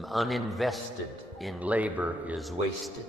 wisdom uninvested in labor is wasted.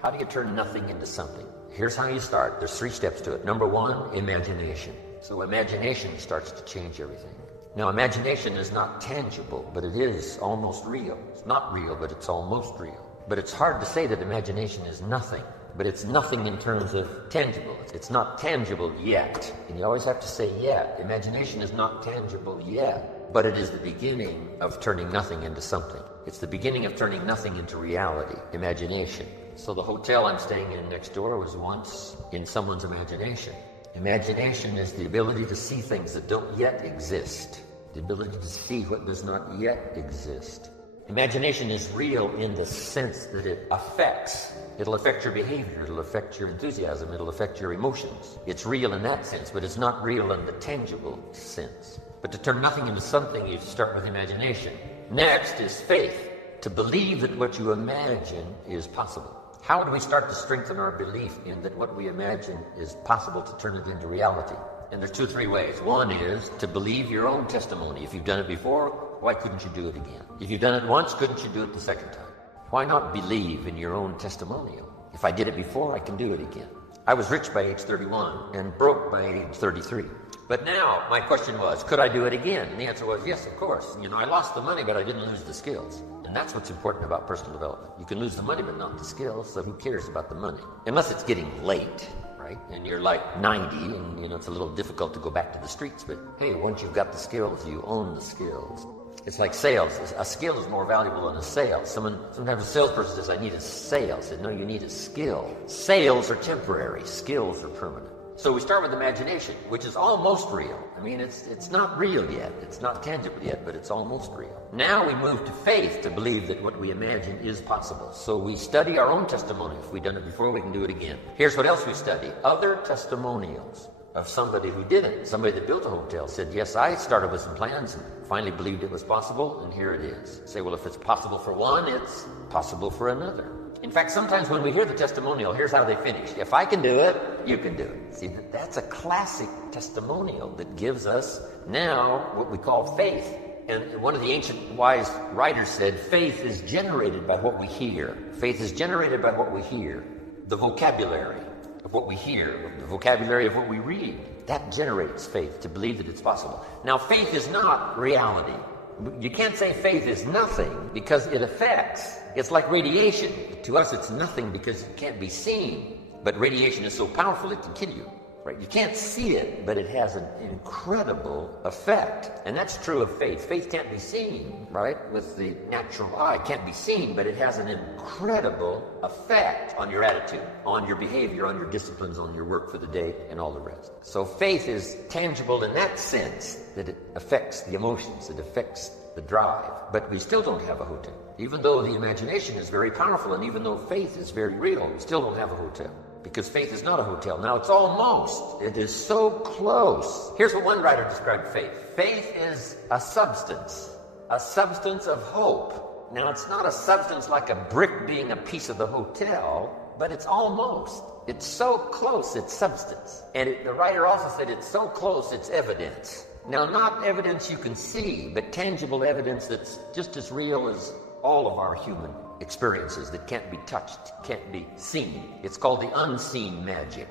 How do you turn nothing into something? Here's how you start. There's 3 steps to it. Number 1, imagination. So imagination starts to change everything. Now, imagination is not tangible, but it is almost real. It's not real, but it's almost real. But it's hard to say that imagination is nothing, but it's nothing in terms of tangible. It's not tangible yet. And you always have to say yet. Imagination is not tangible yet, but it is the beginning of turning nothing into something. It's the beginning of turning nothing into reality, imagination. So the hotel I'm staying in next door was once in someone's imagination. Imagination is the ability to see things that don't yet exist, the ability to see what does not yet exist. Imagination is real in the sense that it affects. It'll affect your behavior, it'll affect your enthusiasm, it'll affect your emotions. It's real in that sense, but it's not real in the tangible sense. But to turn nothing into something, you start with imagination. Next is faith, to believe that what you imagine is possible. How do we start to strengthen our belief in that what we imagine is possible to turn it into reality? And there's 2 or 3 ways. One is to believe your own testimony. If you've done it before, why couldn't you do it again? If you've done it once, couldn't you do it the second time? Why not believe in your own testimonial? If I did it before, I can do it again. I was rich by age 31 and broke by age 33. But now my question was, could I do it again? And the answer was yes, of course. I lost the money, but I didn't lose the skills. And that's what's important about personal development. You can lose the money, but not the skills, so who cares about the money? Unless it's getting late, right? And you're like 90, and it's a little difficult to go back to the streets. But hey, once you've got the skills, you own the skills. It's like sales. A skill is more valuable than a sale. Sometimes a salesperson says, I need a sale. I said, no, you need a skill. Sales are temporary. Skills are permanent. So we start with imagination, which is almost real. It's not real yet. It's not tangible yet, but it's almost real. Now we move to faith, to believe that what we imagine is possible. So we study our own testimony. If we've done it before, we can do it again. Here's what else we study. Other testimonials of somebody who did it. Somebody that built a hotel said, yes, I started with some plans and finally believed it was possible, and here it is. Say, well, if it's possible for one, it's possible for another. In fact, sometimes when we hear the testimonial, here's how they finish. If I can do it, you can do it. See, that's a classic testimonial that gives us now what we call faith. And one of the ancient wise writers said, faith is generated by what we hear. Faith is generated by what we hear. The vocabulary of what we hear, the vocabulary of what we read, that generates faith, to believe that it's possible. Now, faith is not reality. You can't say faith is nothing because it affects. It's like radiation. To us, it's nothing because it can't be seen. But radiation is so powerful, it can kill you. Right? You can't see it, but it has an incredible effect. And that's true of faith. Faith can't be seen, right? With the natural eye, it can't be seen, but it has an incredible effect on your attitude, on your behavior, on your disciplines, on your work for the day, and all the rest. So faith is tangible in that sense, that it affects the emotions, it affects the drive. But we still don't have a hotel. Even though the imagination is very powerful, and even though faith is very real, we still don't have a hotel. Because faith is not a hotel. Now, it's almost. It is so close. Here's what one writer described faith. Faith is a substance of hope. Now, it's not a substance like a brick being a piece of the hotel, but it's almost. It's so close, it's substance. And the writer also said it's so close, it's evidence. Now, not evidence you can see, but tangible evidence that's just as real as all of our human experiences that can't be touched, can't be seen. It's called the unseen magic.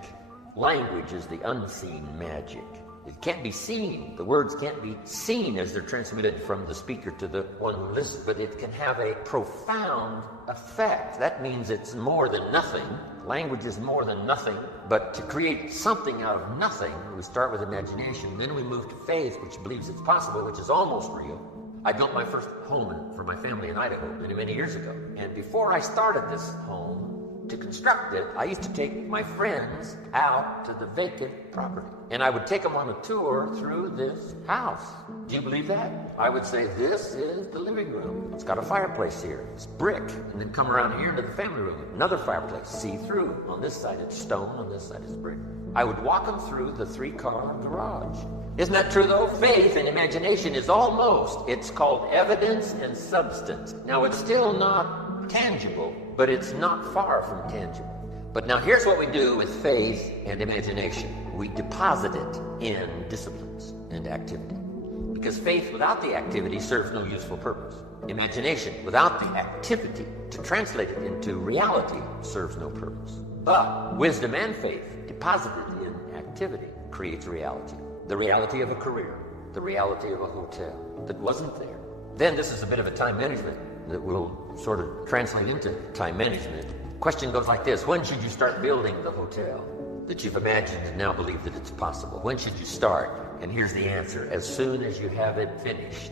Language is the unseen magic. It can't be seen. The words can't be seen as they're transmitted from the speaker to the one who listens, but it can have a profound effect. That means it's more than nothing. Language is more than nothing, but to create something out of nothing, we start with imagination, then we move to faith, which believes it's possible, which is almost real. I built my first home for my family in Idaho many years ago. And before I started this home, to construct it, I used to take my friends out to the vacant property. And I would take them on a tour through this house. Do you believe that? I would say, this is the living room. It's got a fireplace here. It's brick. And then come around here to the family room. Another fireplace, see-through. On this side it's stone, on this side it's brick. I would walk them through the 3-car garage. Isn't that true, though? Faith and imagination is almost. It's called evidence and substance. Now, it's still not tangible, but it's not far from tangible. But now here's what we do with faith and imagination. We deposit it in disciplines and activity. Because faith without the activity serves no useful purpose. Imagination without the activity to translate it into reality serves no purpose. But wisdom and faith deposited in activity creates reality. The reality of a career, the reality of a hotel that wasn't there. Then this is a bit of a time management that will sort of translate into time management. Question goes like this: when should you start building the hotel that you've imagined and now believe that it's possible? When should you start? And here's the answer: as soon as you have it finished.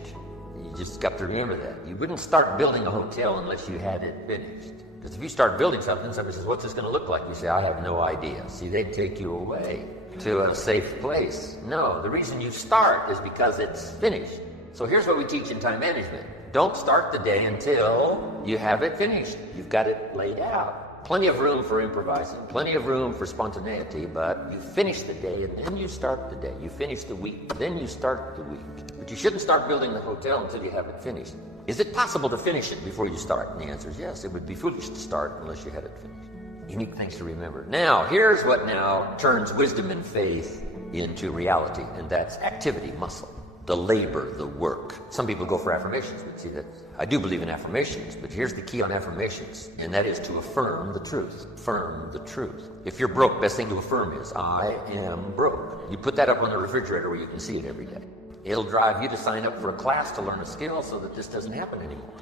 You just got to remember that. You wouldn't start building a hotel unless you had it finished. Because if you start building something, somebody says, what's this going to look like? You say, I have no idea. See, they'd take you away to a safe place. No, the reason you start is because it's finished. So here's what we teach in time management. Don't start the day until you have it finished. You've got it laid out. Plenty of room for improvising, plenty of room for spontaneity, but you finish the day and then you start the day. You finish the week, then you start the week. But you shouldn't start building the hotel until you have it finished. Is it possible to finish it before you start? And the answer is yes. It would be foolish to start unless you had it finished. Unique things to remember. Now, here's what now turns wisdom and faith into reality, and that's activity, muscle. The labor, the work. Some people go for affirmations, but see that I do believe in affirmations, but here's the key on affirmations, and that is to affirm the truth. Affirm the truth. If you're broke, best thing to affirm is, I am broke. You put that up on the refrigerator where you can see it every day. It'll drive you to sign up for a class to learn a skill so that this doesn't happen anymore.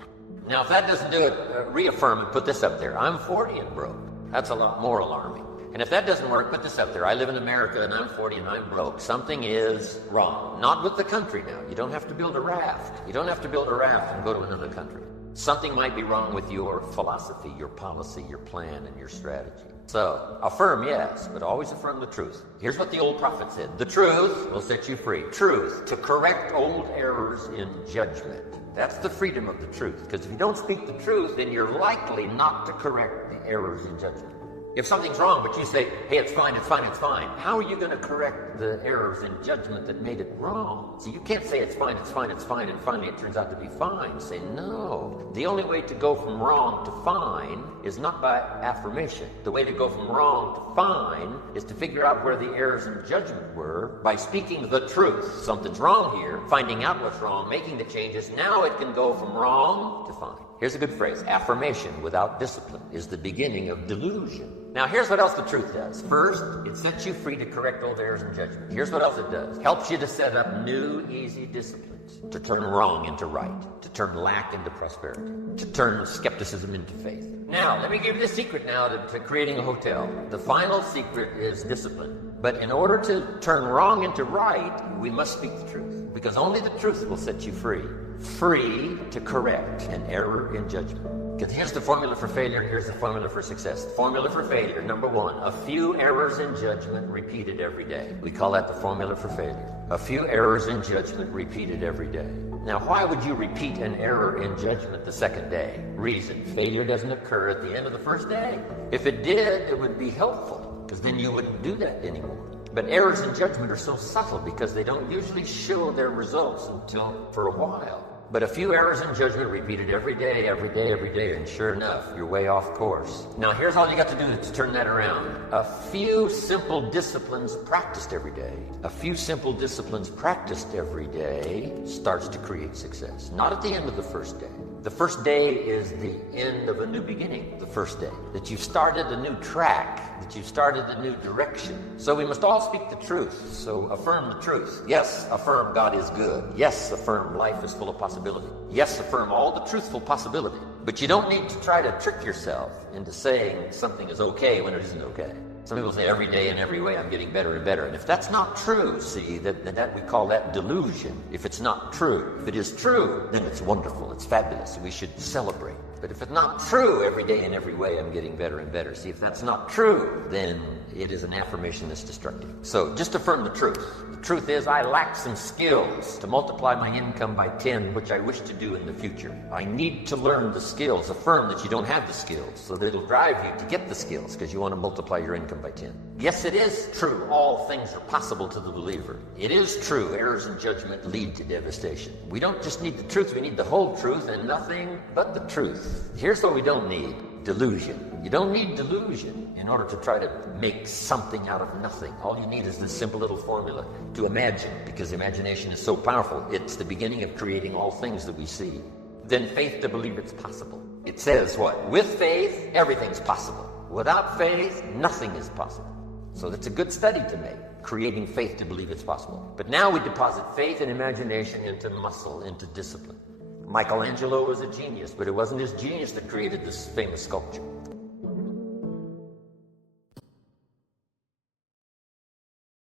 Now, if that doesn't do it, reaffirm and put this up there. I'm 40 and broke. That's a lot more alarming. And if that doesn't work, put this up there. I live in America and I'm 40 and I'm broke. Something is wrong. Not with the country now. You don't have to build a raft. You don't have to build a raft and go to another country. Something might be wrong with your philosophy, your policy, your plan, and your strategy. So, affirm, yes, but always affirm the truth. Here's what the old prophet said. The truth will set you free. Truth, to correct old errors in judgment. That's the freedom of the truth. Because if you don't speak the truth, then you're likely not to correct the errors in judgment. If something's wrong, but you say, hey, it's fine, it's fine, it's fine, how are you going to correct the errors in judgment that made it wrong? So you can't say it's fine, it's fine, it's fine, and finally it turns out to be fine. Say, no. The only way to go from wrong to fine is not by affirmation. The way to go from wrong to fine is to figure out where the errors in judgment were by speaking the truth. Something's wrong here, finding out what's wrong, making the changes. Now it can go from wrong to fine. Here's a good phrase. Affirmation without discipline is the beginning of delusion. Now, here's what else the truth does. First, it sets you free to correct old errors in judgment. Here's what else it does. Helps you to set up new, easy disciplines. To turn wrong into right. To turn lack into prosperity. To turn skepticism into faith. Now, let me give you the secret now to creating a hotel. The final secret is discipline. But in order to turn wrong into right, we must speak the truth. Because only the truth will set you free. Free to correct an error in judgment. Because here's the formula for failure, here's the formula for success. The formula for failure, number one, a few errors in judgment repeated every day. We call that the formula for failure. A few errors in judgment repeated every day. Now, why would you repeat an error in judgment the second day? Reason, failure doesn't occur at the end of the first day. If it did, it would be helpful, because then you wouldn't do that anymore. But errors in judgment are so subtle because they don't usually show their results until for a while. But a few errors in judgment repeated every day, every day, every day, and sure enough, you're way off course. Now, here's all you got to do to turn that around. A few simple disciplines practiced every day. A few simple disciplines practiced every day starts to create success. Not at the end of the first day. The first day is the end of a new beginning, the first day. That you've started a new track, that you've started a new direction. So we must all speak the truth. So affirm the truth. Yes, affirm God is good. Yes, affirm life is full of possibility. Yes, affirm all the truthful possibility. But you don't need to try to trick yourself into saying something is okay when it isn't okay. Some people say every day in every way I'm getting better and better. And if that's not true, see, that we call that delusion. If it's not true. If it is true, then it's wonderful. It's fabulous. We should celebrate. But if it's not true, every day in every way I'm getting better and better. See, if that's not true, then it is an affirmation that's destructive. So just affirm the truth. The truth is I lack some skills to multiply my income by 10, which I wish to do in the future. I need to learn the skills. Affirm that you don't have the skills so that it'll drive you to get the skills because you want to multiply your income by 10. Yes, it is true. All things are possible to the believer. It is true. Errors in judgment lead to devastation. We don't just need the truth. We need the whole truth and nothing but the truth. Here's what we don't need. Delusion. You don't need delusion in order to try to make something out of nothing. All you need is this simple little formula to imagine, because imagination is so powerful. It's the beginning of creating all things that we see. then faith to believe it's possible. It says what? With faith, everything's possible. Without faith, nothing is possible. So that's a good study to make, creating faith to believe it's possible. But now we deposit faith and imagination into muscle, into discipline. Michelangelo was a genius, but it wasn't his genius that created this famous sculpture.